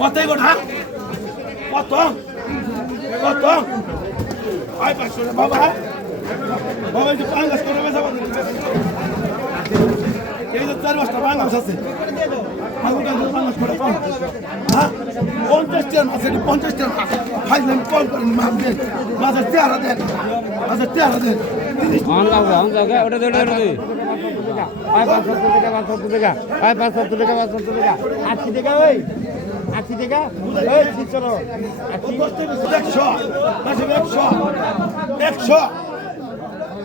কত গোটা কত কত আয় 500 বাবা বাবা এই পাঙ্গাস করে বেচা এই যে 4-5টা পাঙ্গাস আছে আগুটা পাঙ্গাস করে কম হ্যাঁ 50 টাকা আছে 50 টাকা ফাইনাল কল করেন মাছ দেন মাছের চেহারা দেন মাছের চেহারা দেন অন লাগা ওটা দে আয় 570 টাকা 570 টাকা আয় 570 টাকা 570 টাকা 80 টাকা ওই 80 টাকা এই ঠিক চলো 100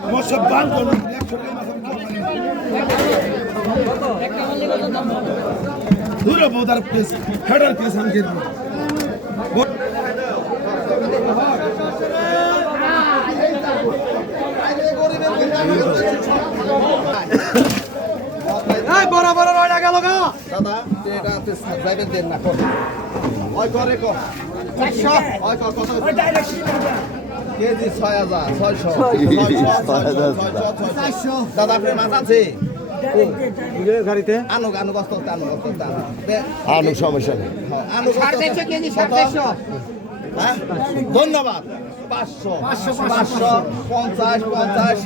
আমার সব বান করুন 100 টাকা দূরে বোধার প্লেস হেডার প্লেস আমি খেলবো বড় বড় রয়টা গেল গা দাদা এটা যাইবেন দেন না কর ওই করে কর 400 ওই কর কত কেজি 6000 600 দাদা আপনি মাছ আছে গাড়িতে আনো বস্তা আনো সমস্যা নেই আনো 350 কেজি 350 হ্যাঁ ধন্যবাদ 500 50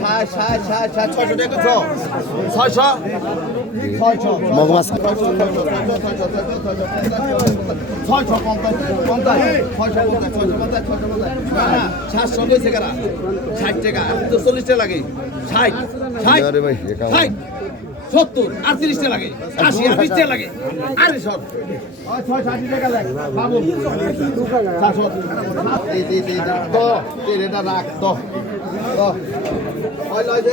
60 600 টাকা 600 মগমাছ 700 বেশি করা 60 টাকা তো 40 টাকা লাগে 60 70 38 টাকা লাগে 80 আর 20 টাকা লাগে আরে সব 60 টাকা লাগে বাবু 400 তো এটা রাখ তো ওই লয় যে